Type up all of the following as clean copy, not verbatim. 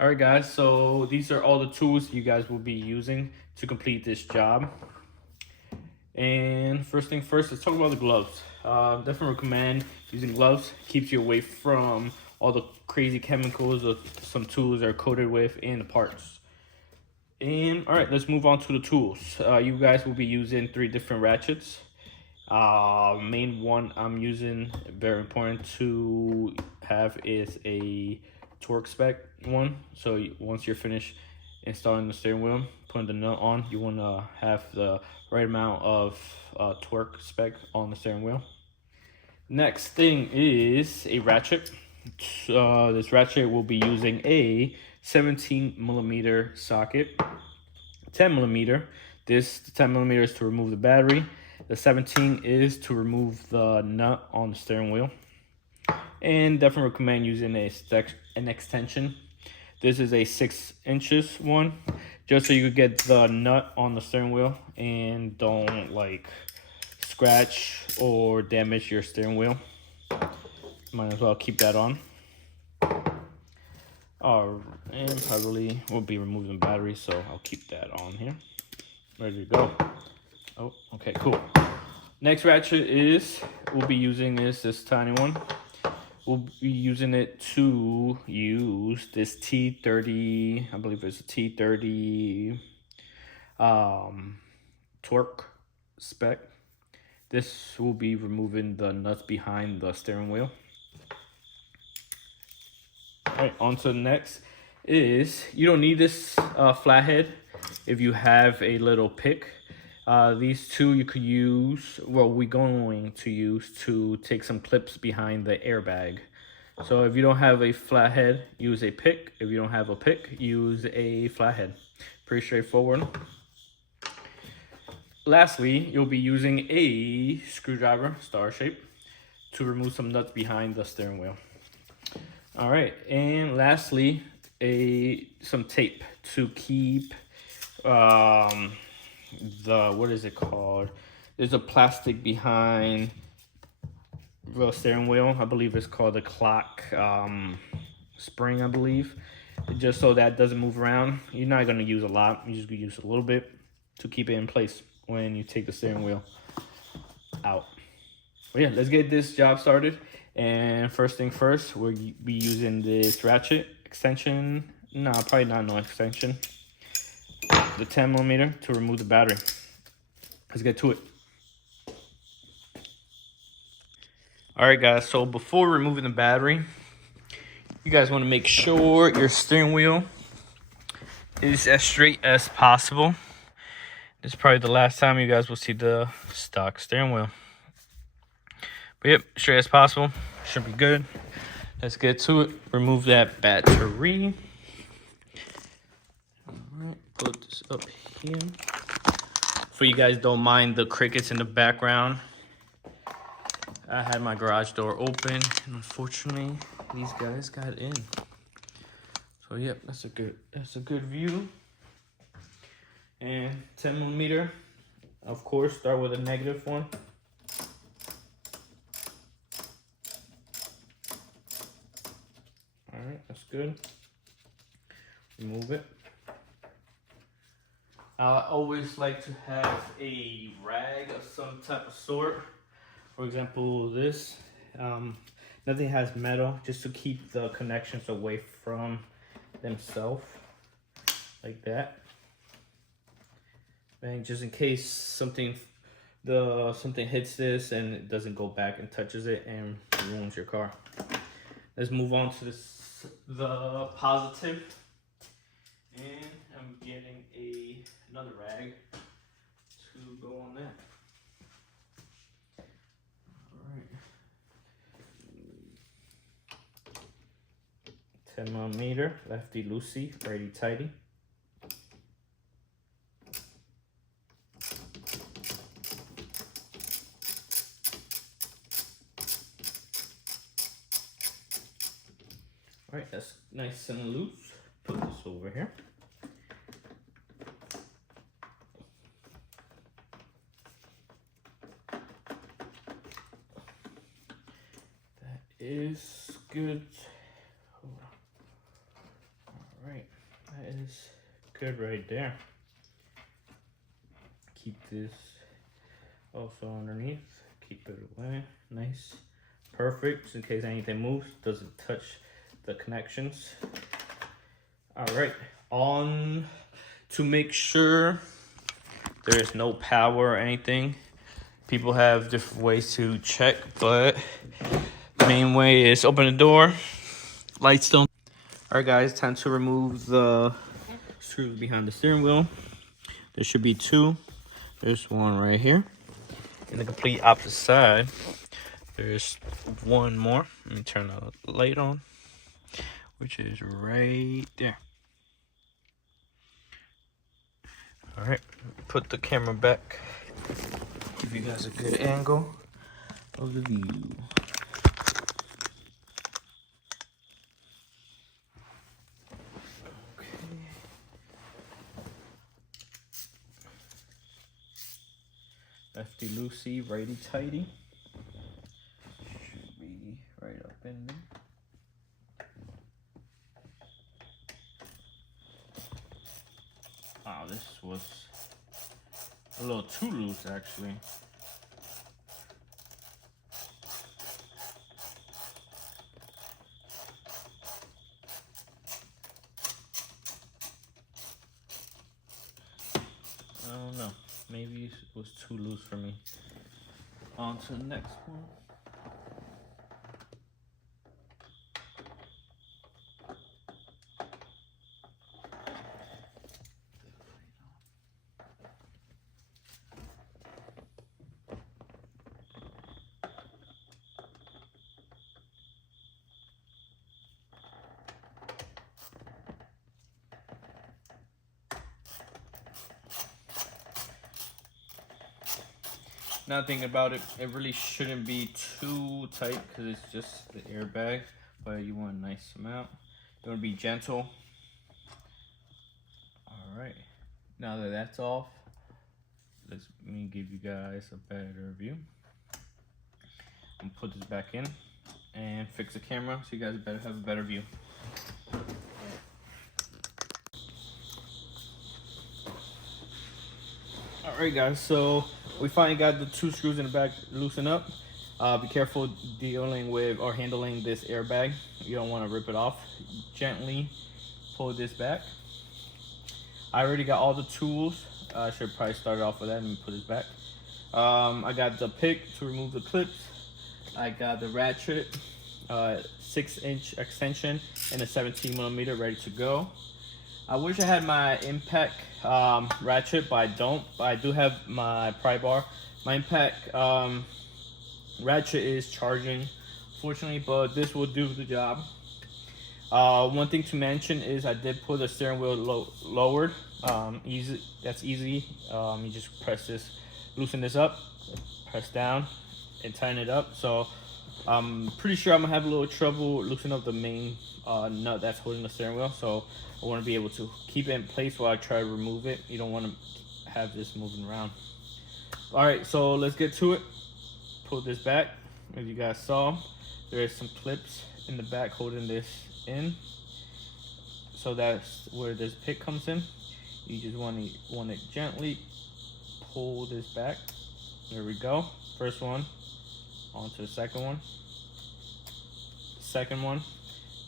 All right, guys, so these are all the tools you guys will be using to complete this job. And first thing first, let's talk about the gloves. Definitely recommend using gloves. Keeps you away from all the crazy chemicals that some tools are coated with and the parts. And all right, let's move on to the tools. You guys will be using 3 different ratchets. Main one I'm using, very important to have, is a torque spec one. So once you're finished installing the steering wheel, putting the nut on, you want to have the right amount of torque spec on the steering wheel. Next thing is a ratchet. This ratchet will be using a 17mm socket, 10mm. This 10mm is to remove the battery. The 17 is to remove the nut on the steering wheel. And definitely recommend using an extension. This is a 6 inches one, just so you could get the nut on the steering wheel and don't like scratch or damage your steering wheel. Might as well keep that on. And probably will be removing the battery, so I'll keep that on here. Ready to go. Oh, okay, cool. Next ratchet is, we'll be using this tiny one. We'll be using it to use this T30, I believe it's a T30 torque spec. This will be removing the nuts behind the steering wheel. All right, on to the next is, you don't need this flathead if you have a little pick. These two you could use, well, we're going to use to take some clips behind the airbag. So if you don't have a flathead, use a pick. If you don't have a pick, use a flathead. Pretty straightforward. Lastly, you'll be using a screwdriver, star shape, to remove some nuts behind the steering wheel. All right, and lastly, some tape to keep what is it called? There's a plastic behind the steering wheel. I believe it's called the clock spring, I believe. Just so that doesn't move around. You're not gonna use a lot. You're just gonna use a little bit to keep it in place when you take the steering wheel out. But yeah, let's get this job started. And first thing first, we'll be using this ratchet extension. No, probably not no extension. The 10mm to remove the battery. Let's get to it. All right, guys, so before removing the battery, you guys want to make sure your steering wheel is as straight as possible. This is probably the last time you guys will see the stock steering wheel. But yep, straight as possible. Should be good. Let's get to it. Remove that battery. All right, put this up here. For you guys don't mind the crickets in the background, I had my garage door open, and unfortunately, these guys got in. So yep, that's a good view. And 10mm, of course, start with a negative one. All right, that's good. Remove it. I always like to have a rag of some type of sort. For example, this. Nothing has metal, just to keep the connections away from themselves, like that. And just in case something hits this and it doesn't go back and touches it and ruins your car. Let's move on to the positive. And I'm getting another rag to go on that. All right. 10mm, lefty loosey, righty tighty. All right, that's nice and loose. Put this over here. That is good. All right. is good right there. Keep this also underneath. Keep it away. Nice. Perfect. In case anything moves, doesn't touch the connections. Alright. On to make sure there is no power or anything. People have different ways to check, but the main way is open the door. Lights don't. Alright guys, time to remove the screws behind the steering wheel. There should be two. There's one right here. In the complete opposite side, there's one more. Let me turn the light on, which is right there. Alright, put the camera back. Give you guys a good angle of the view. Lefty loosey, righty tighty. Should be right up in there. Wow, this was a little too loose actually. I don't know. Maybe it was too loose for me. On to the next one. Now thinking about it, it really shouldn't be too tight because it's just the airbag, but you want a nice amount. You want to be gentle. All right, now that that's off, let me give you guys a better view. I'm gonna put this back in and fix the camera so you guys better have a better view. Alright guys, so we finally got the two screws in the back loosened up. Be careful dealing with or handling this airbag. You don't want to rip it off. Gently pull this back. I already got all the tools. I should probably start off with that and put this back. I got the pick to remove the clips. I got the ratchet, 6-inch extension and a 17mm ready to go. I wish I had my impact ratchet, but I don't. But I do have my pry bar. My impact ratchet is charging, fortunately, but this will do the job. One thing to mention is I did put the steering wheel lowered. Easy. That's easy. You just press this, loosen this up, press down, and tighten it up. So I'm pretty sure I'm gonna have a little trouble loosening up the main nut that's holding the steering wheel. So I want to be able to keep it in place while I try to remove it. You don't want to have this moving around. All right, so let's get to it. Pull this back. As you guys saw, there is some clips in the back holding this in. So that's where this pick comes in. You just want to gently pull this back. There we go. First one onto the second one. Second one,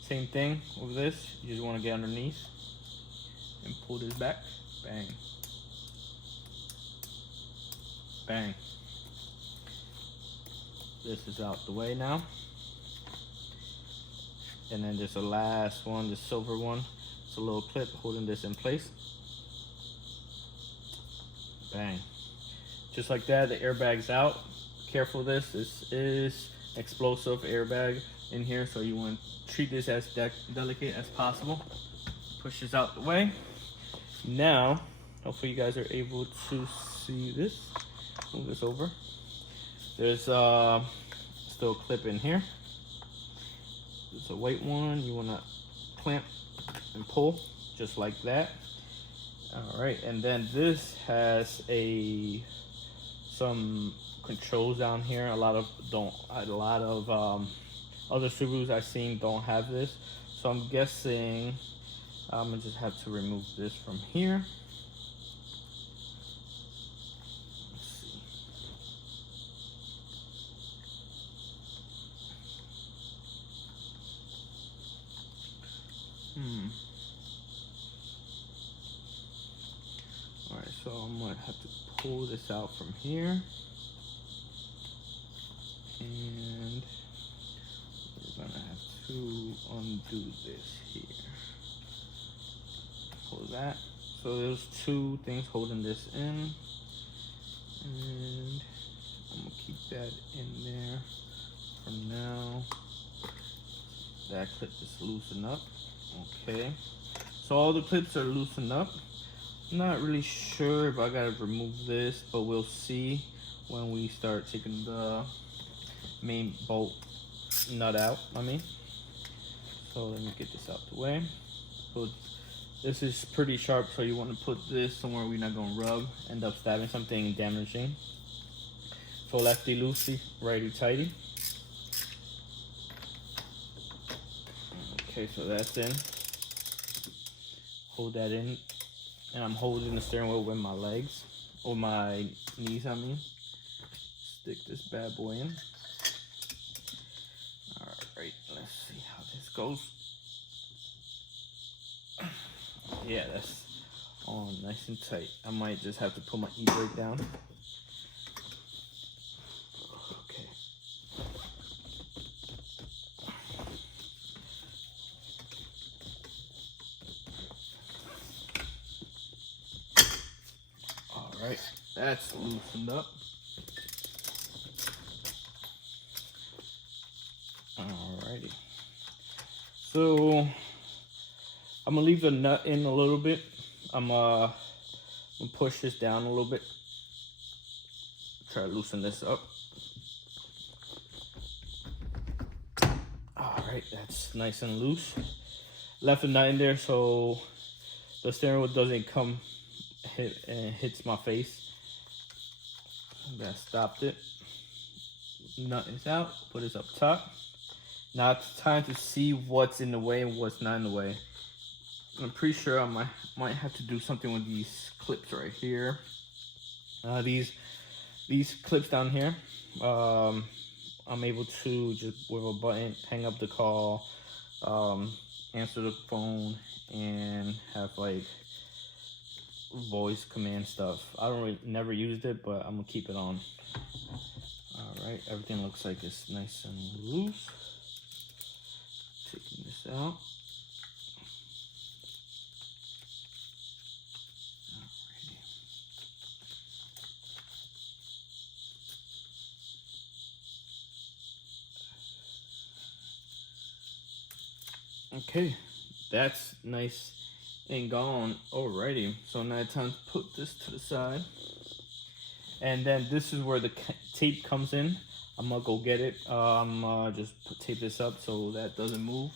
same thing with this. You just want to get underneath and pull this back. Bang. Bang. This is out the way now. And then there's the last one, the silver one. It's a little clip holding this in place. Bang. Just like that, the airbag's out. Careful of this. This is explosive airbag in here, so you want to treat this as delicate as possible. Push this out the way. Now, hopefully you guys are able to see this. Move this over. There's still a clip in here. It's a white one. You want to clamp and pull just like that. All right, and then this has some controls down here. A lot of other Subarus I've seen don't have this, so I'm guessing I'm gonna just have to remove this from here. Let's see. All right, so I'm gonna have to pull this out from here, and we're gonna have to undo this here. Pull that. So there's two things holding this in, and I'm gonna keep that in there for now. That clip is loosened up. Okay, so all the clips are loosened up. I'm not really sure if I gotta remove this, but we'll see when we start taking the main bolt nut out. So let me get this out the way. So this is pretty sharp, so you want to put this somewhere we're not gonna rub, end up stabbing something and damaging. So lefty loosey, righty tighty. Okay, so that's in. Hold that in, and I'm holding the steering wheel with my legs, or my knees, Stick this bad boy in. All right, let's see how this goes. Yeah, that's all nice and tight. I might just have to put my e-brake down. Okay. All right, that's loosened up. Alrighty. So I'm gonna leave the nut in a little bit. I'm gonna push this down a little bit. Try to loosen this up. Alright, that's nice and loose. Left the nut in there so the steering wheel doesn't come hits my face. That stopped it. Nut is out. Put this up top. Now it's time to see what's in the way and what's not in the way. I'm pretty sure I might have to do something with these clips right here. These clips down here. I'm able to just with a button hang up the call, answer the phone, and have like voice command stuff. I never used it, but I'm gonna keep it on. All right, everything looks like it's nice and loose. Taking this out. Okay, that's nice and gone. Alrighty, so now it's time to put this to the side. And then this is where the tape comes in. I'm gonna go get it. Just tape this up so that doesn't move.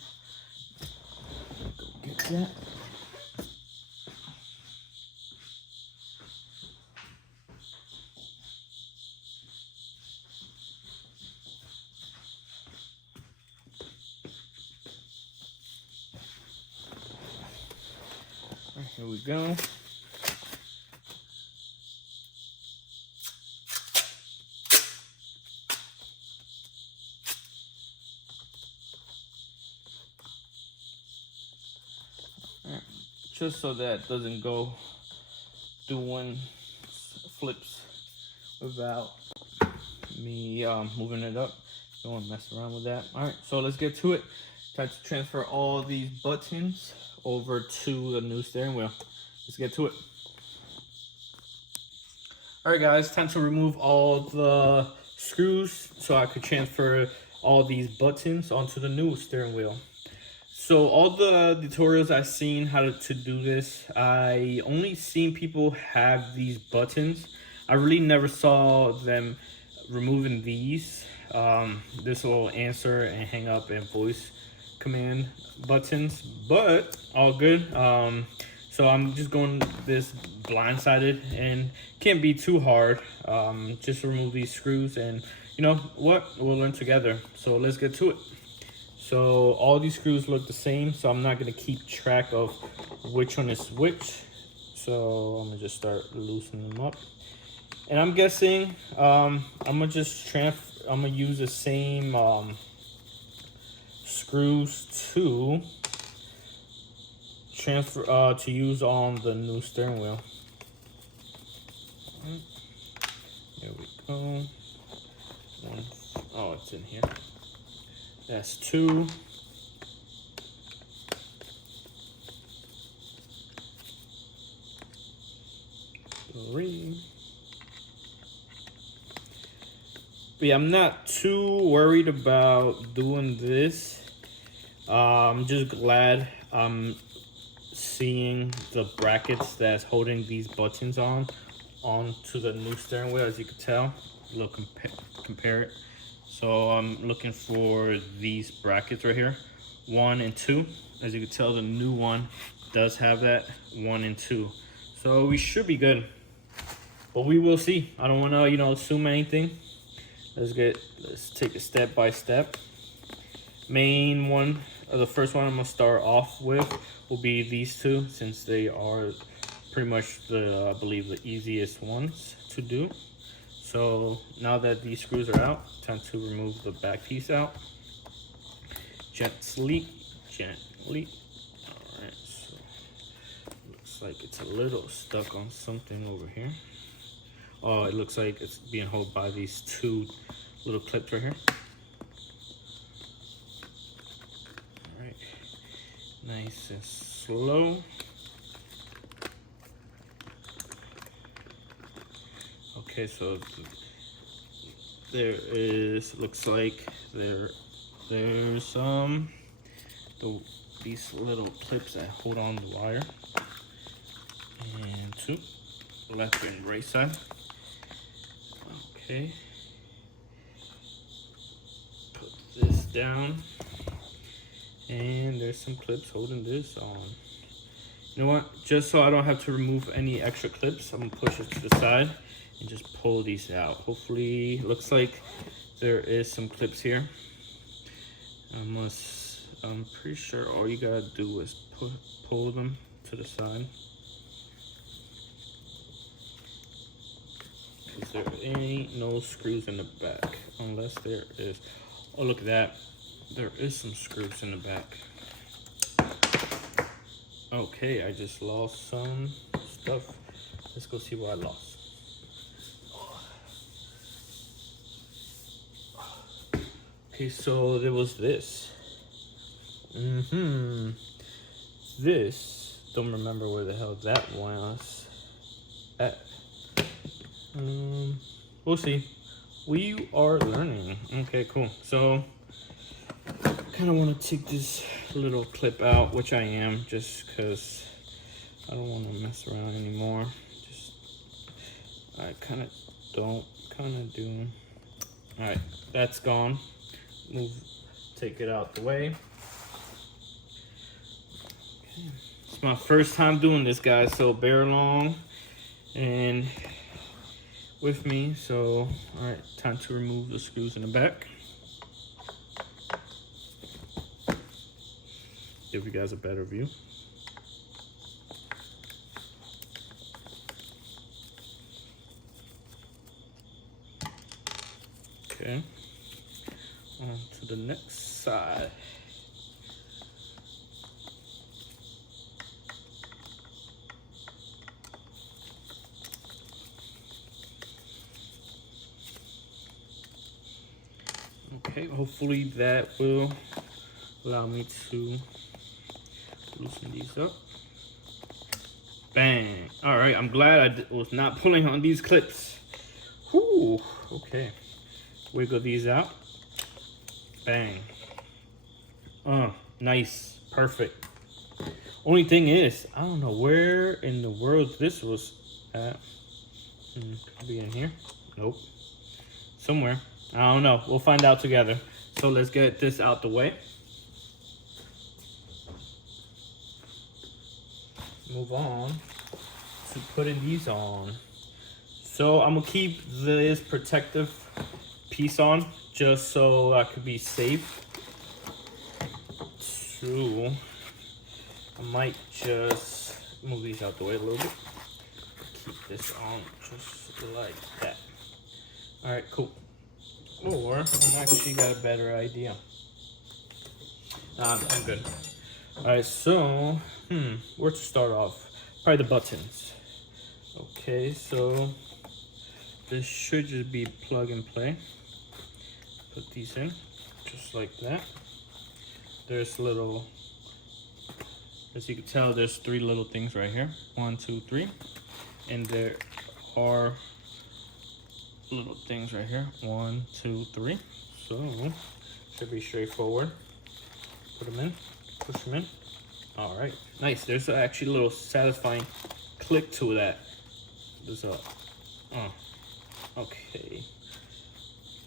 Go get that. All right, here we go. Just so that doesn't go doing flips without me moving it up. Don't want to mess around with that. All right, so let's get to it. Time to transfer all these buttons over to the new steering wheel. Let's get to it. All right, guys, time to remove all the screws so I could transfer all these buttons onto the new steering wheel. So all the tutorials I've seen how to do this, I only seen people have these buttons. I really never saw them removing these. This will answer and hang up and voice command buttons, but all good. So I'm just going this blindsided and can't be too hard. Just remove these screws and you know what, we'll learn together. So let's get to it. So all these screws look the same, so I'm not gonna keep track of which one is which. So I'm gonna just start loosening them up. And I'm guessing I'm gonna use the same screws to transfer to use on the new steering wheel. All right. There we go. One. Oh, it's in here. That's 2. 3. But yeah, I'm not too worried about doing this. I'm just glad I'm seeing the brackets that's holding these buttons onto the new steering wheel. As you can tell, look, compare it. So I'm looking for these brackets right here, 1 and 2. As you can tell, the new one does have that 1 and 2. So we should be good, but we will see. I don't want to, assume anything. Let's take it step by step. Main one, the first one I'm gonna start off with will be these 2, since they are pretty much I believe the easiest ones to do. So now that these screws are out, time to remove the back piece out. Gently. All right, so looks like it's a little stuck on something over here. Oh, it looks like it's being held by these 2 little clips right here. All right, nice and slow. Okay, so looks like there's these little clips that hold on the wire, and 2 left and right side. Okay, put this down, and there's some clips holding this on. You know what, just so I don't have to remove any extra clips, I'm gonna push it to the side and just pull these out. Hopefully, looks like there is some clips here. I'm pretty sure all you gotta do is pull them to the side. Because there ain't no screws in the back, unless there is. Oh, look at that. There is some screws in the back. Okay, I just lost some stuff. Let's go see what I lost. Okay, so there was this. This, don't remember where the hell that was at. We'll see. We are learning. Okay, cool. So, I kind of want to take this little clip out, which I am, just because I don't want to mess around anymore. I kind of do. All right, that's gone. Take it out the way. Okay. It's my first time doing this, guys, so bear along and with me. So, all right, time to remove the screws in the back. Give you guys a better view. Okay, on to the next side. Okay, hopefully that will allow me to loosen these up. Bang. All right, I'm glad I was not pulling on these clips. Whew, okay. Wiggle these out. Bang. Nice, perfect. Only thing is, I don't know where in the world this was at. Could be in here. Nope. Somewhere. I don't know. We'll find out together. So let's get this out the way. Move on to putting these on. So I'm gonna keep this protective piece on just so I could be safe. So I might just move these out the way a little bit. Keep this on just like that. All right, cool. Or I actually got a better idea. I'm good. All right, so where to start off? Probably the buttons. Okay, so this should just be plug and play. Put these in just like that. There's little, as you can tell, there's 3 little things right here. 1, 2, 3, and there are little things right here. 1, 2, 3. So should be straightforward. Put them in, push them in. All right, nice. There's actually a little satisfying click to that. There's a, okay.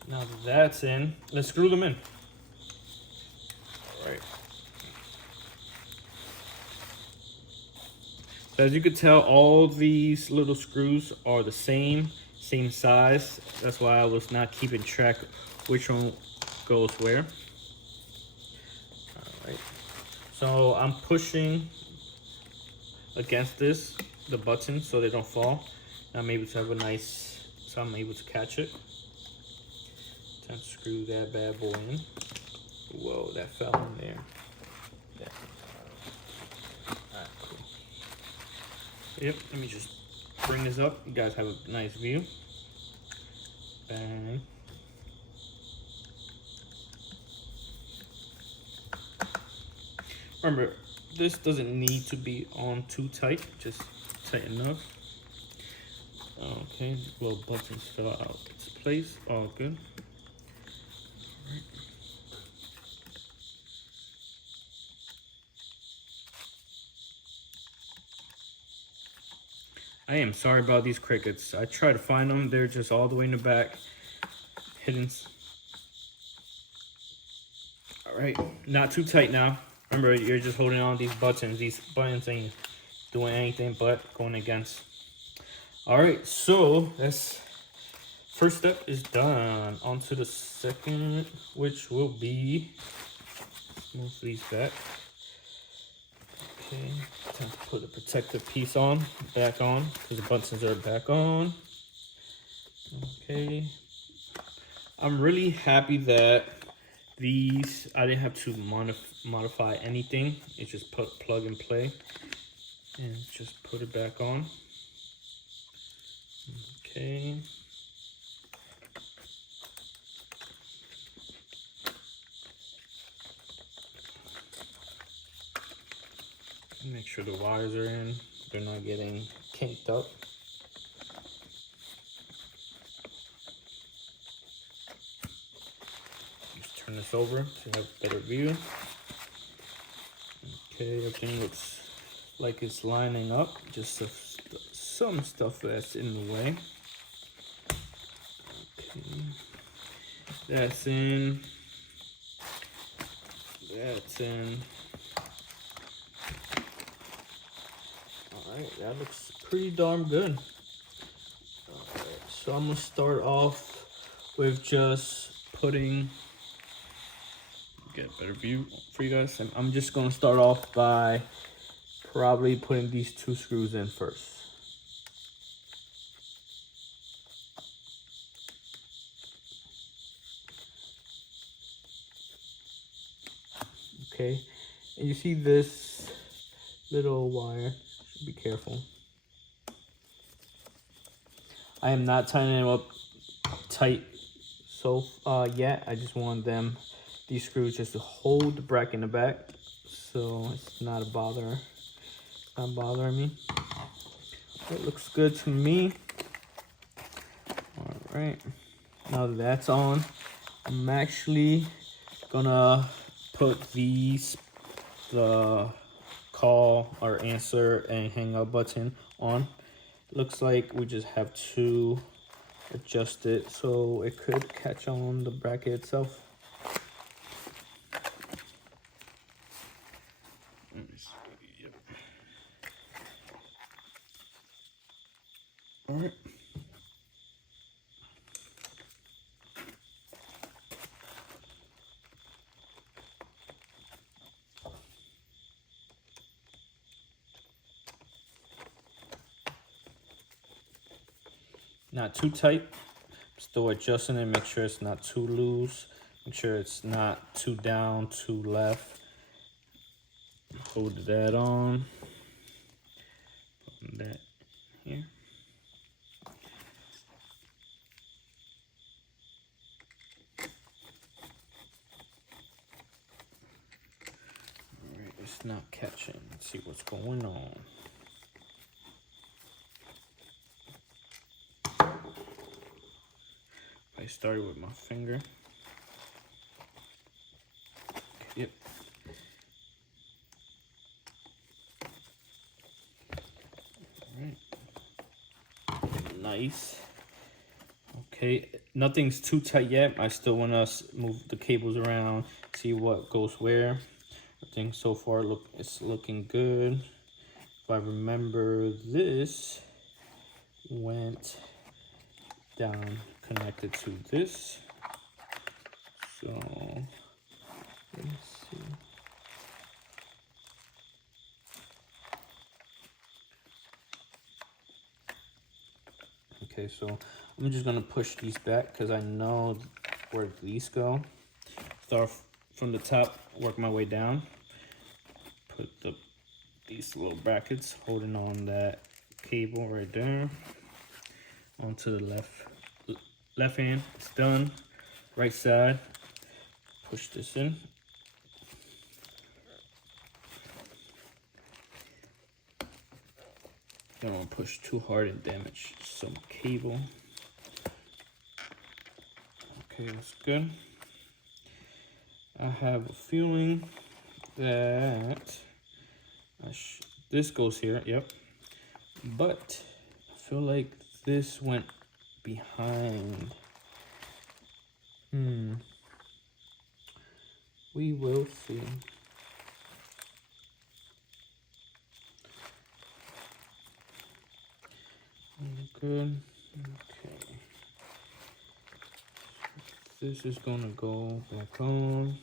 Now that that's in, let's screw them in. All right. So as you can tell, all these little screws are the same size. That's why I was not keeping track which one goes where. All right. So I'm pushing against the button, so they don't fall. I'm able to have a nice, so I'm able to catch it. Time to screw that bad boy in. Whoa, that fell in there. Yeah. Alright, cool. Yep, let me just bring this up. You guys have a nice view. Bang. Remember, this doesn't need to be on too tight, just tight enough. Okay, little buttons fell out its place, all good. All right. I am sorry about these crickets. I try to find them, they're just all the way in the back, hidden. All right, not too tight now. Remember, you're just holding on these buttons. These buttons ain't doing anything but going against. All right, so that's first step is done. On to the second, which will be, move these back. Okay, time to put the protective piece back on, because the buttons are back on. Okay, I'm really happy that these, I didn't have to modify anything. It's just plug and play, and just put it back on. Okay. Make sure the wires are in. They're not getting kinked up. Just turn this over to have a better view. Okay, everything looks like it's lining up. Just some stuff that's in the way. Okay, that's in. That's in. Alright, that looks pretty darn good. Alright, so I'm gonna start off with just putting, get a better view for you guys. And I'm just gonna start off by probably putting these 2 screws in first. Okay, and you see this little wire, be careful. I am not tightening them up tight yet. I just want these screws just to hold the bracket in the back, so it's not a bother. Not bothering me. It looks good to me. All right, now that that's on, I'm actually gonna put the call or answer and hang up button on. Looks like we just have to adjust it so it could catch on the bracket itself. Let me see. Yep. All right. not too tight. Still adjusting it, make sure it's not too loose. Make sure it's not too down, too left. Hold that on. Put that here. Alright, it's not catching. Let's see what's going on. I started with my finger. Yep. Alright. Nice. Okay, nothing's too tight yet. I still want to move the cables around, see what goes where. I think so far it's looking good. If I remember, this went down connected to this. So let's see. Okay, so I'm just gonna push these back because I know where these go. Start from the top, work my way down. Put these little brackets holding on that cable right there. Onto the left hand. It's done. Right side. Push this in. Don't want to push too hard and damage some cable. Okay, that's good. I have a feeling that this goes here. Yep. But I feel like this went behind. We will see. Good. Okay. This is gonna go back on.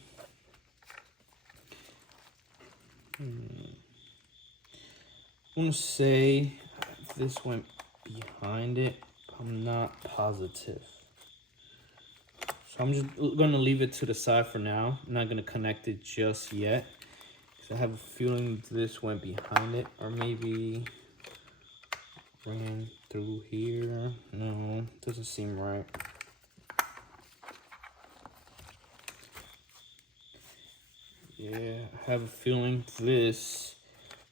I want to say this went behind it. I'm not positive. So I'm just gonna leave it to the side for now. I'm not gonna connect it just yet, because I have a feeling this went behind it, or maybe ran through here. No, doesn't seem right. Yeah, I have a feeling this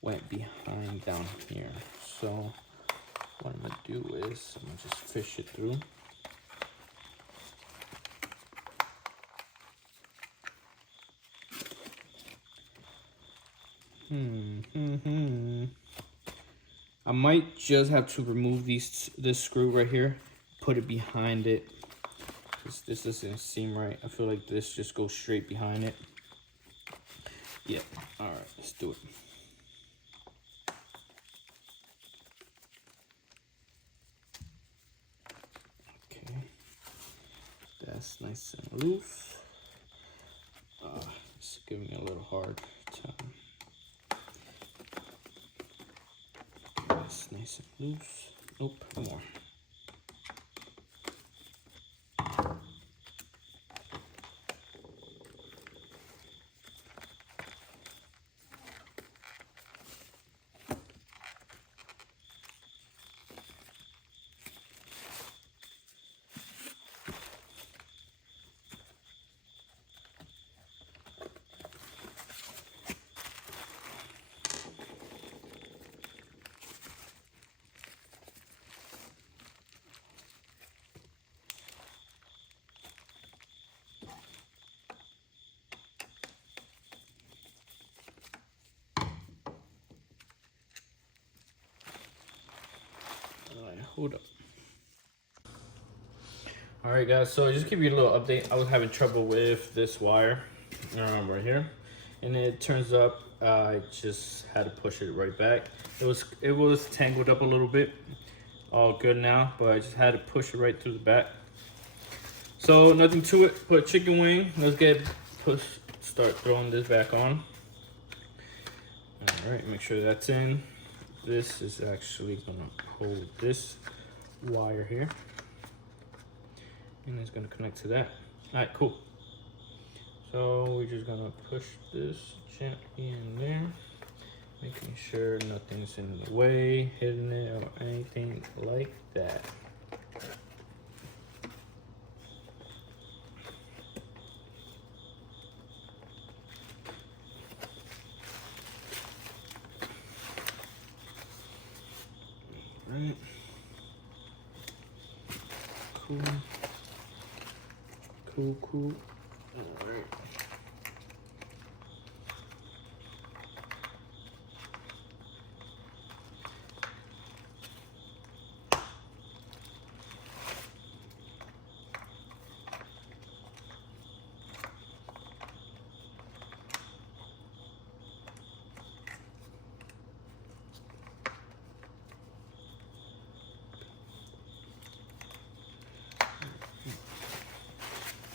went behind down here. So what I'm gonna do is I'm gonna just fish it through. I might just have to remove this screw right here, put it behind it. This doesn't seem right. I feel like this just goes straight behind it. Yeah, all right, let's do it. Okay, that's nice and loose. It's giving me a little hard time. That's nice and loose. Nope, more. Hold up. All right, guys, so just give you a little update. I was having trouble with this wire right here, and it turns up I just had to push it right back. It was tangled up a little bit. All good now, but I just had to push it right through the back. So nothing to it. Put chicken wing. Let's start throwing this back on. All right, make sure that's in. This is actually gonna hold this wire here. and it's gonna connect to that. All right, cool. So we're just gonna push this gently in there, making sure nothing's in the way, hitting it or anything like that. Right. Cool. Cool. All right.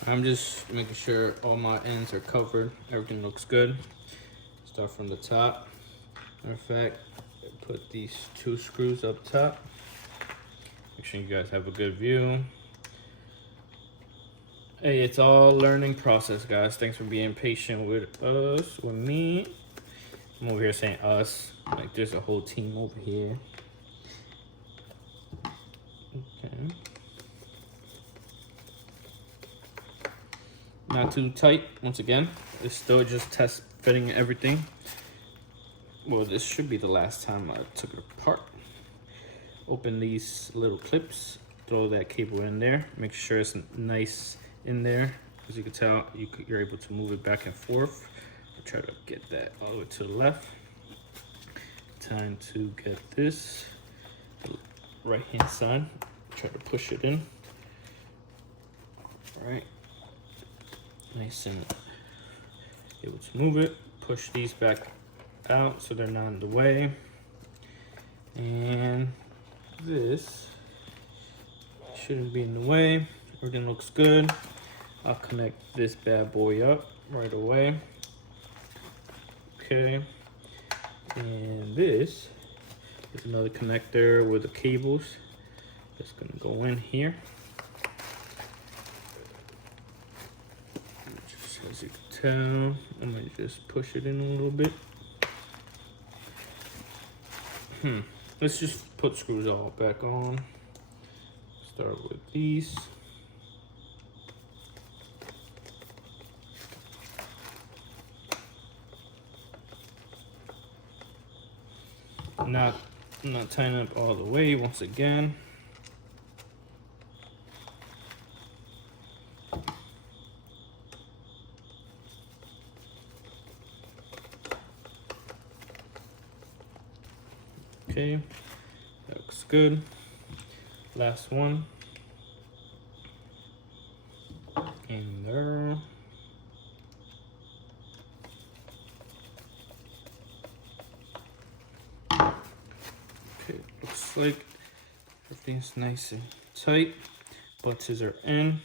I'm just making sure all my ends are covered. Everything looks good. Start from the top. Matter of fact, put these 2 screws up top. Make sure you guys have a good view. Hey, it's all learning process, guys. Thanks for being patient with us, with me. I'm over here saying us, like there's a whole team over here. Okay. Not too tight, once again. It's still just test fitting everything. Well, this should be the last time I took it apart. Open these little clips, throw that cable in there, make sure it's nice in there. As you can tell, you're able to move it back and forth. I'll try to get that all the way to the left. Time to get this right hand side. Try to push it in. All right. Nice and able to move it. Push these back out so they're not in the way. And this shouldn't be in the way. Everything looks good. I'll connect this bad boy up right away. Okay. And this is another connector with the cables. That's gonna go in here. Just as you can tell, I'm gonna just push it in a little bit. Let's just put screws all back on. Start with these. Not tying up all the way once again. Okay, that looks good. Last one. In there. Okay, looks like everything's nice and tight. Buttons are in.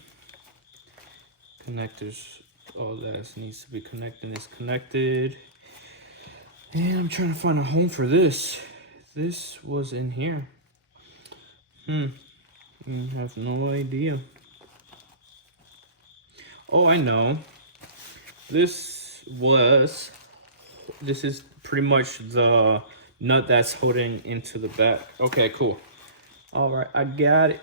Connectors, all that needs to be connected is connected. And I'm trying to find a home for this. This was in here. I have no idea. Oh, I know. This is pretty much the nut that's holding into the back. Okay, cool. All right, I got it.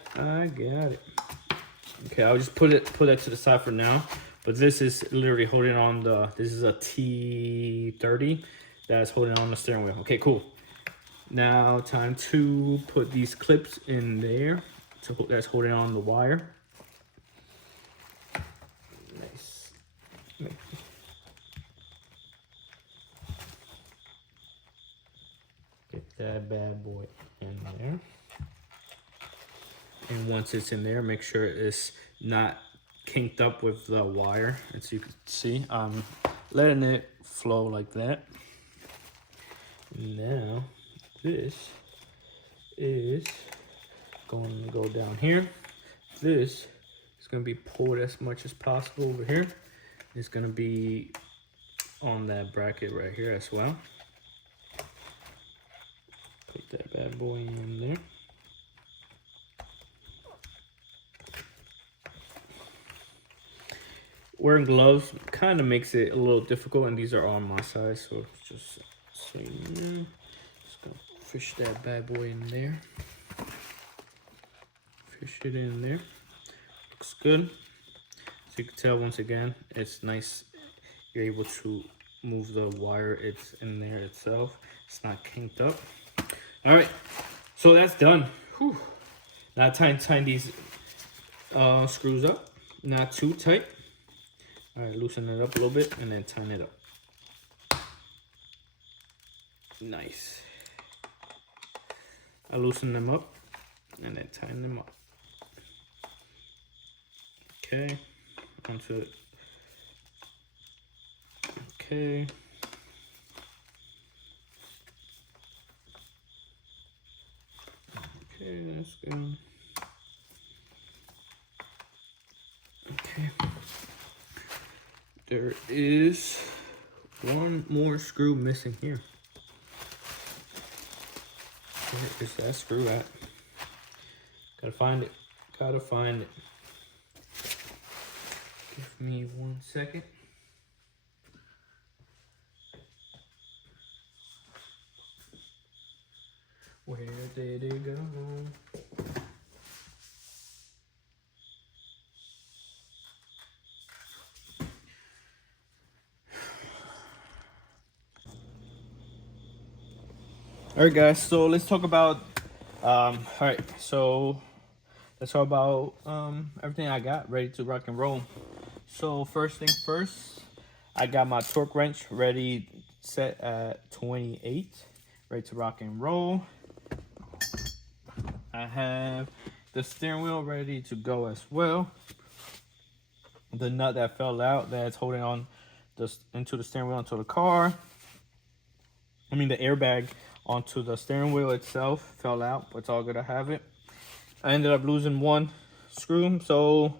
Okay, I'll just put that to the side for now. But this is literally holding on this is a T30 that's holding on the steering wheel. Okay, cool. Now time to put these clips in there. That's holding on the wire. Nice. Get that bad boy in there. And once it's in there, make sure it's not kinked up with the wire. As you can see, I'm letting it flow like that. Now, this is going to go down here. This is going to be pulled as much as possible over here. It's going to be on that bracket right here as well. Put that bad boy in there. wearing gloves kind of makes it a little difficult, and these are on my size, so just so you know, just gonna fish that bad boy in there. Fish it in there. Looks good. So you can tell once again, it's nice. You're able to move the wire. It's in there itself. It's not kinked up. All right, so that's done. Whew. Now tighten these screws up, not too tight. All right, loosen it up a little bit and then tighten it up. Nice. I loosen them up and then tighten them up. Okay, onto it. Okay. Okay, that's good. Okay. There is one more screw missing here. Where is that screw at? Gotta find it. Gotta find it. Give me 1 second. Where did it go? All right, guys. So let's talk about. All right. So let's talk about everything I got ready to rock and roll. So first thing first, I got my torque wrench ready, set at 28, ready to rock and roll. I have the steering wheel ready to go as well. The nut that fell out that's holding on into the steering wheel onto the car. I mean the airbag onto the steering wheel itself fell out, but it's all good to have it. I ended up losing one screw, so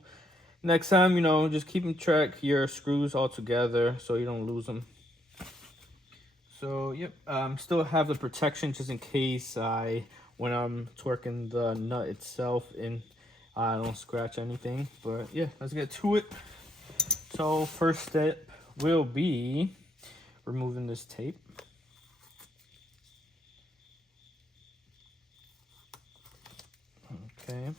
next time, you know, just keeping track your screws all together so you don't lose them. So yep, still have the protection just in case when I'm torquing the nut itself and I don't scratch anything. But yeah, let's get to it. So first step will be removing this tape. Okay.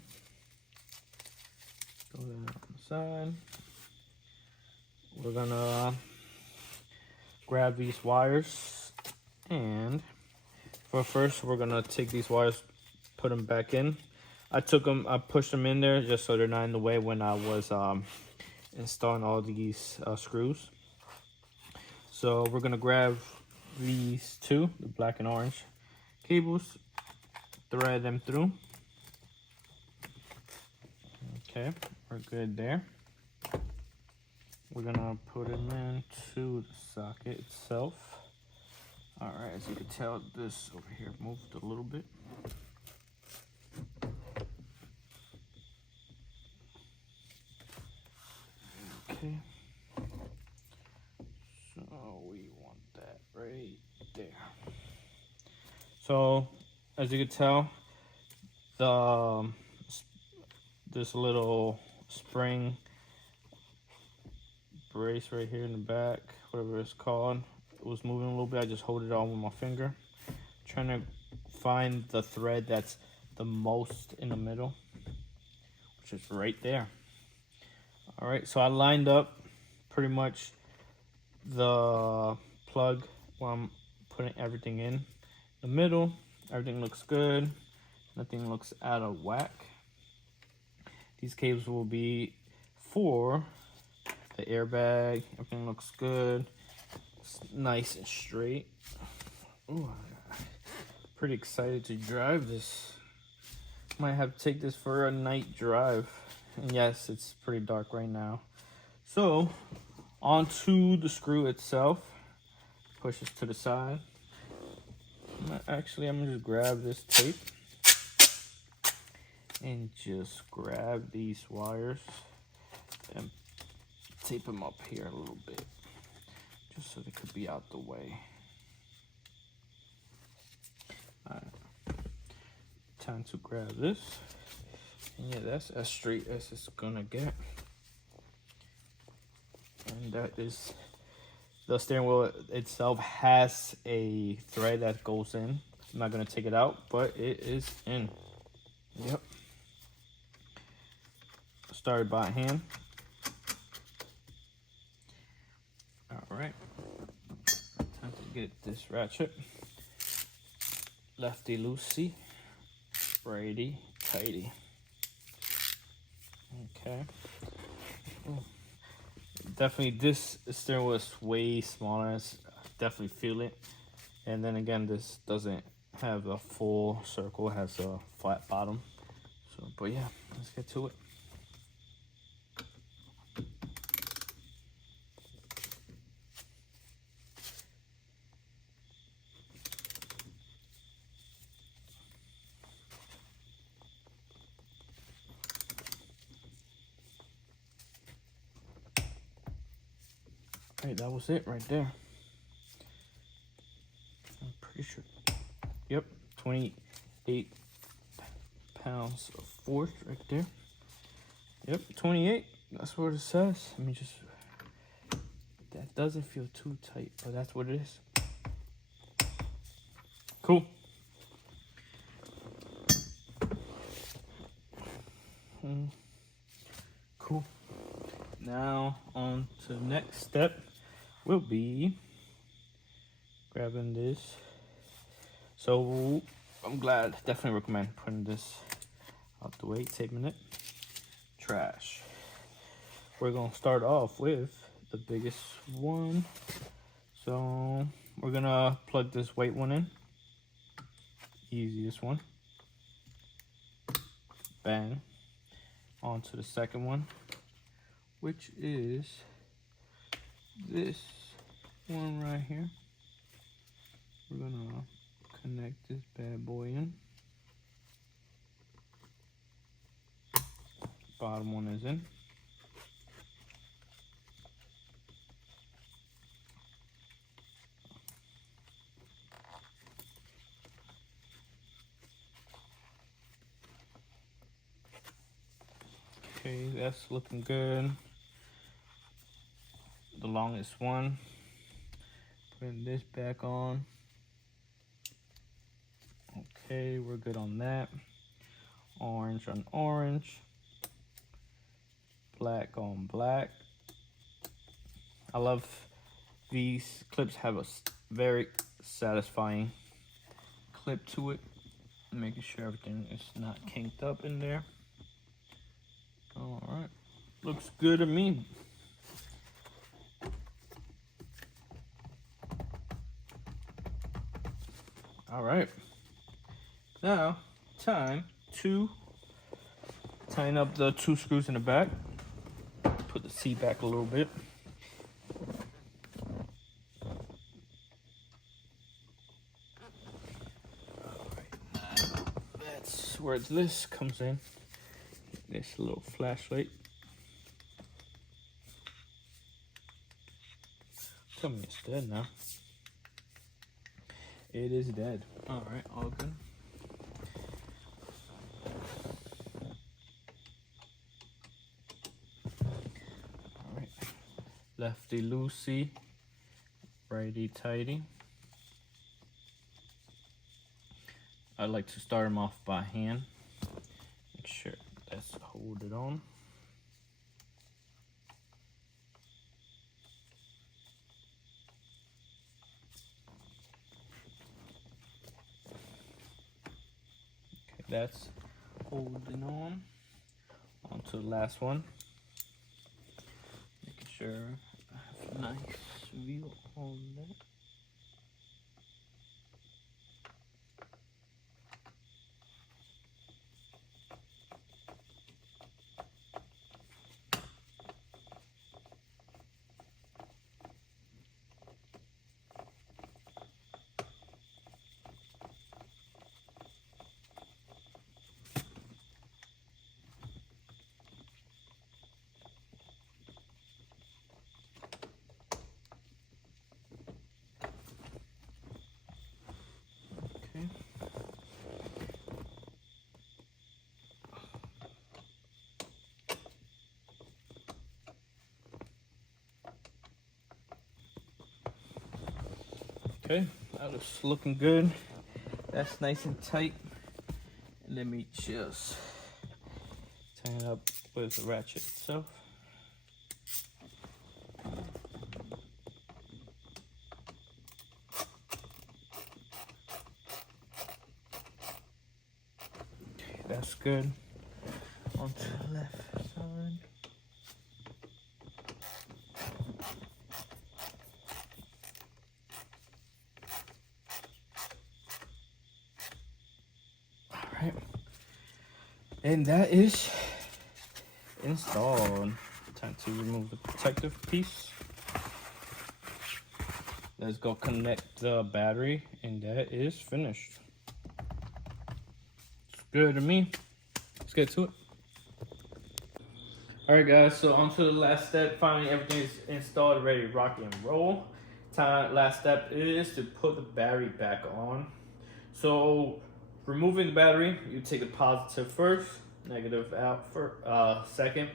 Throw that on the side. We're gonna grab these wires, and for first we're gonna take these wires, put them back in. I pushed them in there just so they're not in the way when I was installing all these screws. So we're gonna grab these two, the black and orange cables, thread them through. Okay, we're good there. We're gonna put them into the socket itself. All right, as you can tell, this over here moved a little bit. Okay. So we want that right there. So as you can tell, this little spring brace right here in the back, whatever it's called, it was moving a little bit. I just hold it on with my finger, trying to find the thread that's the most in the middle, which is right there. All right, so I lined up pretty much the plug while I'm putting everything in the middle. Everything looks good. Nothing looks out of whack. These cables will be for the airbag. Everything looks good. It's nice and straight. Ooh, pretty excited to drive this. Might have to take this for a night drive. And yes, it's pretty dark right now. So, onto the screw itself. Push this to the side. I'm gonna just grab this tape and just grab these wires and tape them up here a little bit, just so they could be out the way. All right, time to grab this. And yeah, that's as straight as it's gonna get. that is, the steering wheel itself has a thread that goes in. I'm not gonna take it out, but it is in. Yep. Started by hand. All right. Time to get this ratchet. Lefty loosey, righty tighty. Okay. Ooh. Definitely, this steering wheel is way smaller. It's definitely feel it. And then again, this doesn't have a full circle. It has a flat bottom. So, but yeah, let's get to it. All right, that was it right there. I'm pretty sure. Yep, 28 pounds of force right there. Yep, 28. That's what it says. Let me just. That doesn't feel too tight, but that's what it is. Cool. Cool. Now on to the next step will be grabbing this. So I'm glad, definitely recommend putting this out the way, taping it. Trash. We're gonna start off with the biggest one. So we're gonna plug this white one in. Easiest one. Bang. On to the second one, which is this one right here. We're gonna connect this bad boy in. Bottom one is in. Okay, that's looking good. The longest one. Putting this back on. Okay, we're good on that. Orange on orange. Black on black. I love these clips, have a very satisfying clip to it. Making sure everything is not kinked up in there. All right, looks good to me. All right, now time to tighten up the 2 screws in the back. Put the seat back a little bit. All right, that's where this comes in. This little flashlight. Tell me it's dead now. It is dead. All right, all good. All right, lefty loosey, righty tighty. I like to start them off by hand. Make sure that's hold it on. Okay, that's holding on. On to the last one. Making sure I have a nice view on that. Okay, that looks looking good. That's nice and tight. Let me just tighten it up with the ratchet itself. Okay, that's good. Onto the left side. Alright. And that is installed. Time to remove the protective piece. Let's go connect the battery, and that is finished. It's good to me. Let's get to it. Alright guys, so on to the last step. Finally everything is installed, ready to rock and roll. Last step is to put the battery back on. So removing the battery, you take the positive first, negative out for second.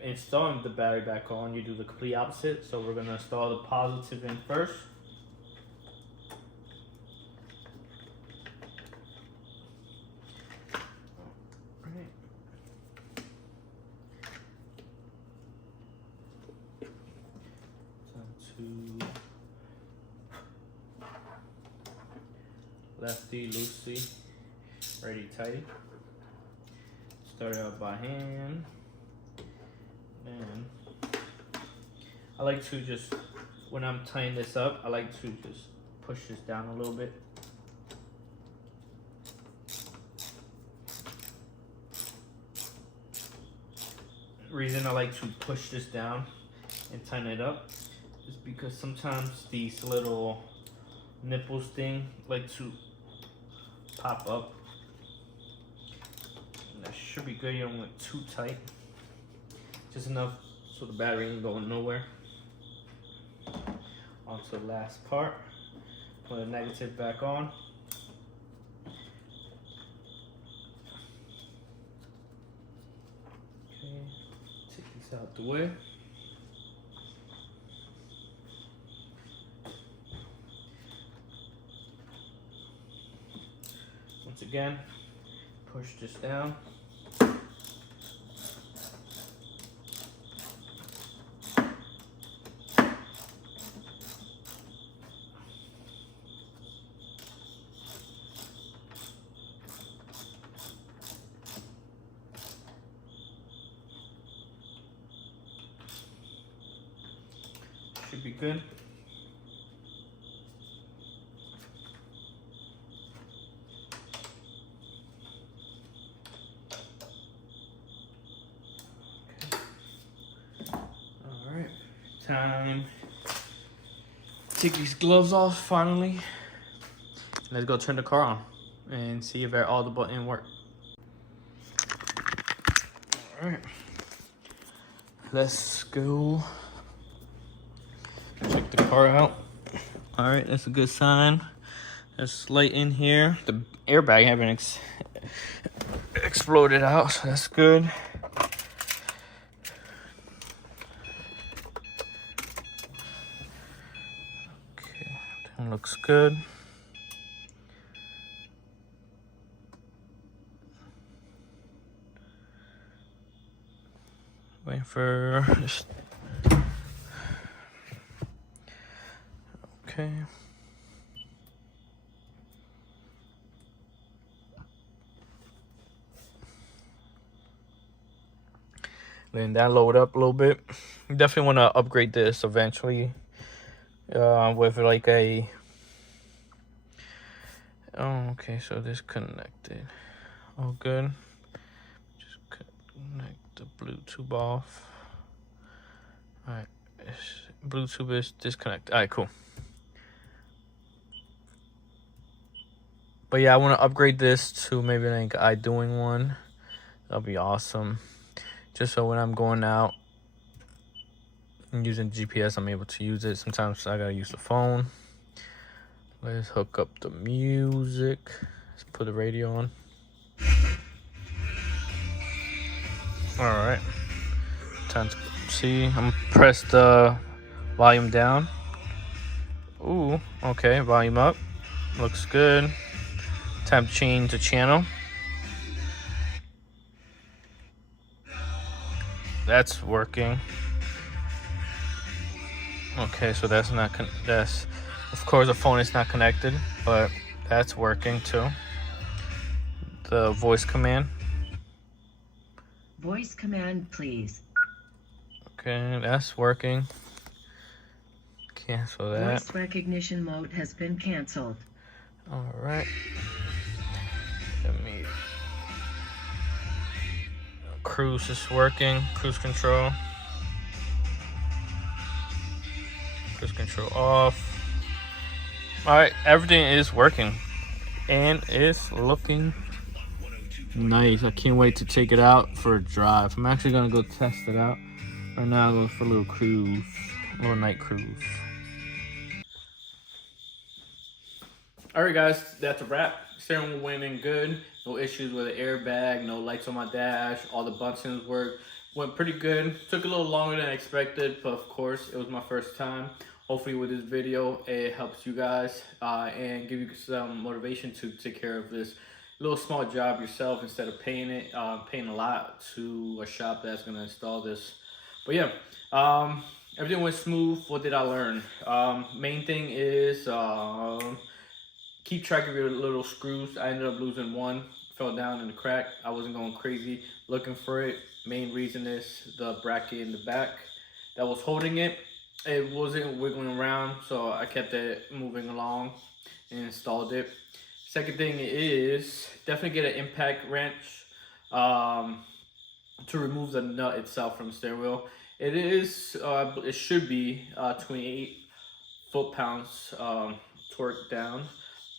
Installing the battery back on, you do the complete opposite. So we're gonna install the positive in first. To lefty loosey, righty tighty. Start out by hand, and I like to just, when I'm tying this up, I like to just push this down a little bit. The reason I like to push this down and tighten it up is because sometimes these little nipples thing like to pop up. And that should be good. You don't want it too tight. Just enough so the battery ain't going nowhere. On to the last part. Put the negative back on. Okay, take this out the way. Once again, push this down. Should be good. Time to take these gloves off finally. Let's go turn the car on and see if all the buttons work. Alright, let's go check the car out. Alright, that's a good sign. There's light in here. The airbag haven't exploded out, so that's good. Looks good. Waiting for this. Okay. Letting that load up a little bit. Definitely want to upgrade this eventually. With like a, oh, okay, so this connected. Oh, good. Just connect the Bluetooth off. All right, Bluetooth is disconnected. All right, cool. But yeah, I want to upgrade this to maybe like doing one. That'll be awesome. Just so when I'm going out and using GPS, I'm able to use it. Sometimes I gotta use the phone. Let's hook up the music. Let's put the radio on. All right. Time to see. I'm gonna press the volume down. Ooh, okay, volume up. Looks good. Time to change the channel. That's working. Okay, so that's not that's, of course the phone is not connected, but that's working too. The voice command. Voice command, please. Okay, that's working. Cancel that. Voice recognition mode has been canceled. All right. Let me. Cruise is working. Cruise control. Cruise control off. All right, everything is working, and it's looking nice. I can't wait to take it out for a drive. I'm actually gonna go test it out. Right now, I'll go for a little cruise, a little night cruise. All right, guys, that's a wrap. Steering wheel went in good. No issues with the airbag, no lights on my dash. All the buttons worked. Went pretty good. Took a little longer than I expected, but of course, it was my first time. Hopefully with this video, it helps you guys and give you some motivation to take care of this little small job yourself instead of paying a lot to a shop that's gonna install this. But yeah, everything went smooth. What did I learn? Main thing is keep track of your little screws. I ended up losing one, fell down in the crack. I wasn't going crazy looking for it. Main reason is the bracket in the back that was holding it. It wasn't wiggling around, so I kept it moving along and installed it. Second thing is definitely get an impact wrench to remove the nut itself from the steering wheel. It should be 28 foot-pounds torque down,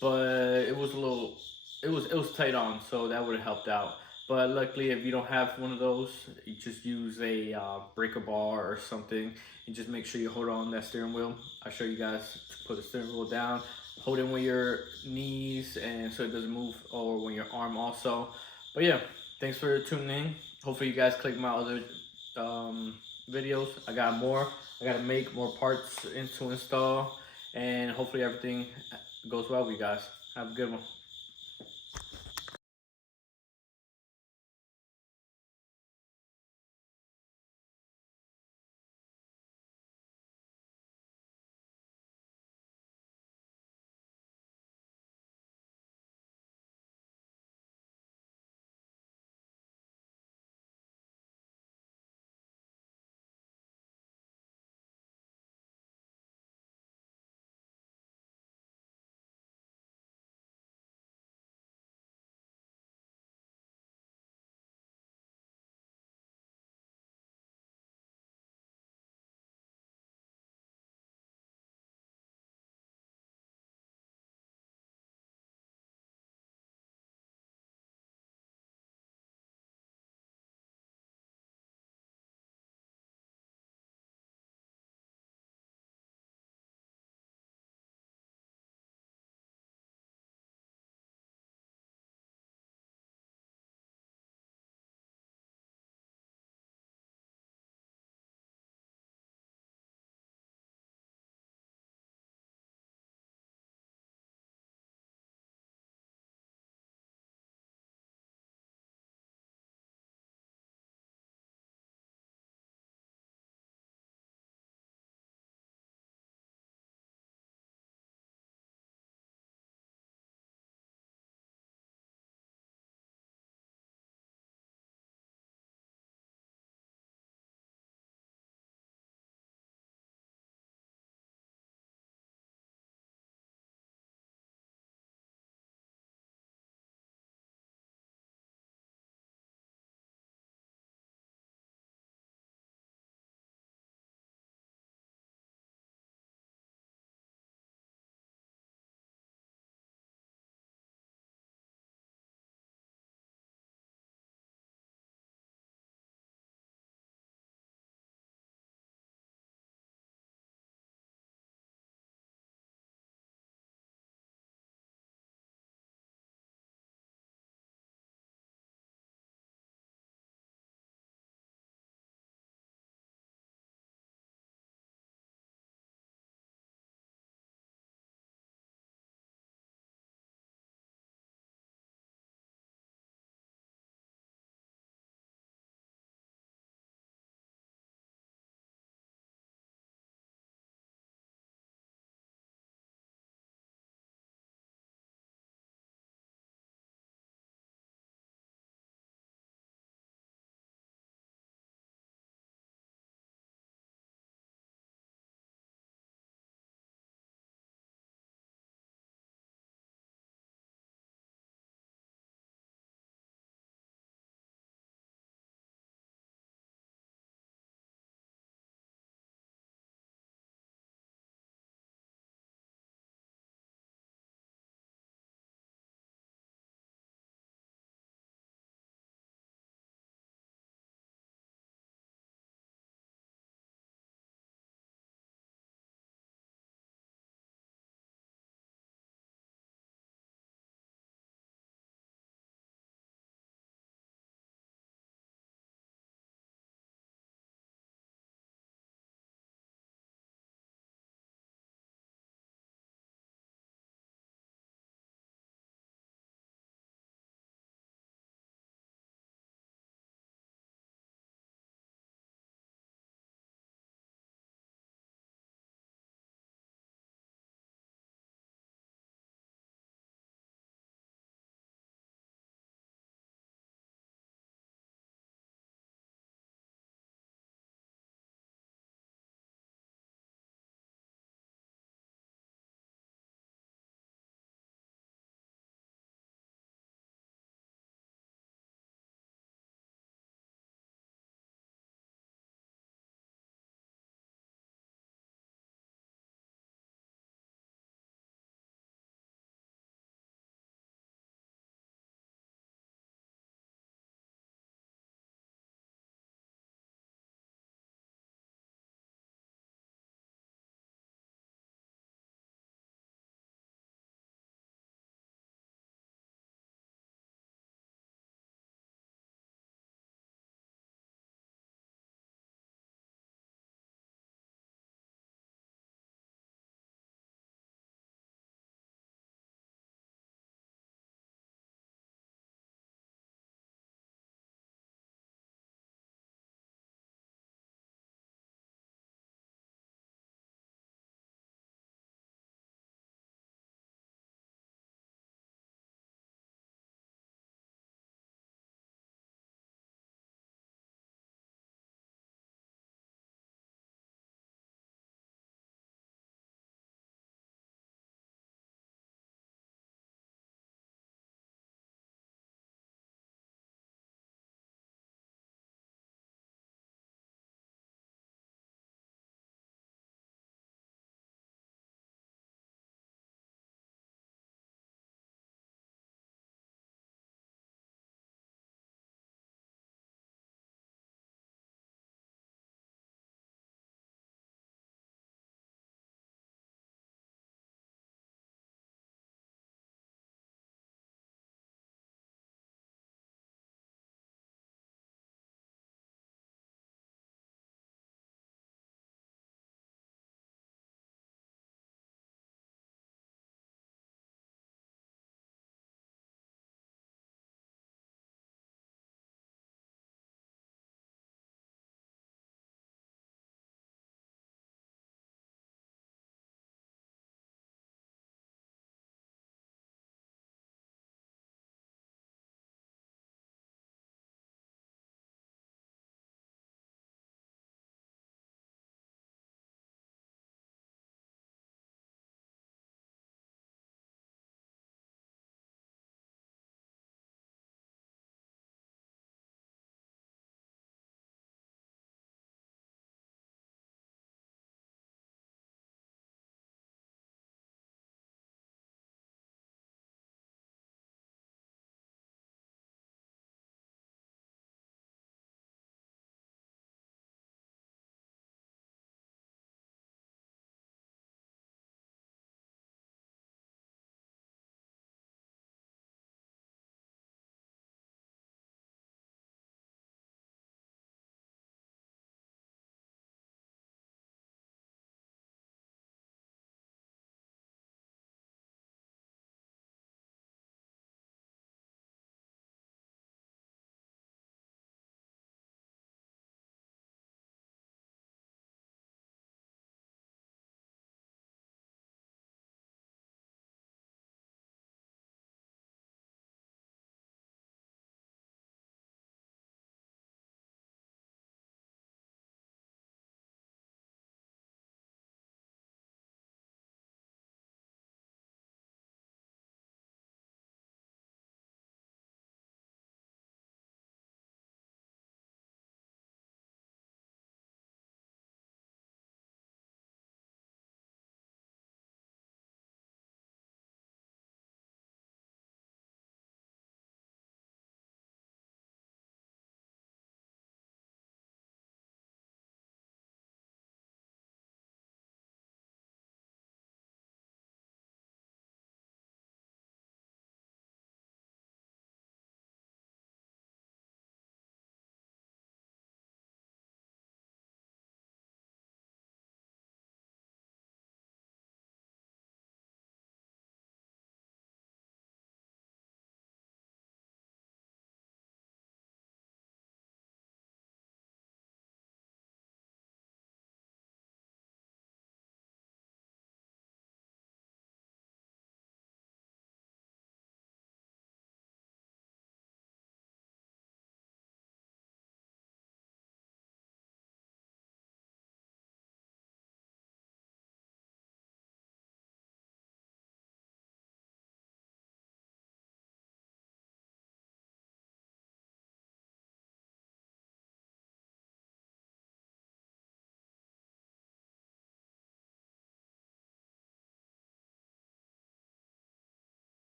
but it was a little, it was tight on, so that would have helped out. But luckily, if you don't have one of those, you just use a breaker bar or something, and just make sure you hold on that steering wheel. I'll show you guys to put the steering wheel down, hold it with your knees, and so it doesn't move, or with your arm also. But yeah, thanks for tuning in. Hopefully you guys click my other videos. I got more. I gotta make more parts to install, and hopefully everything goes well with you guys. Have a good one.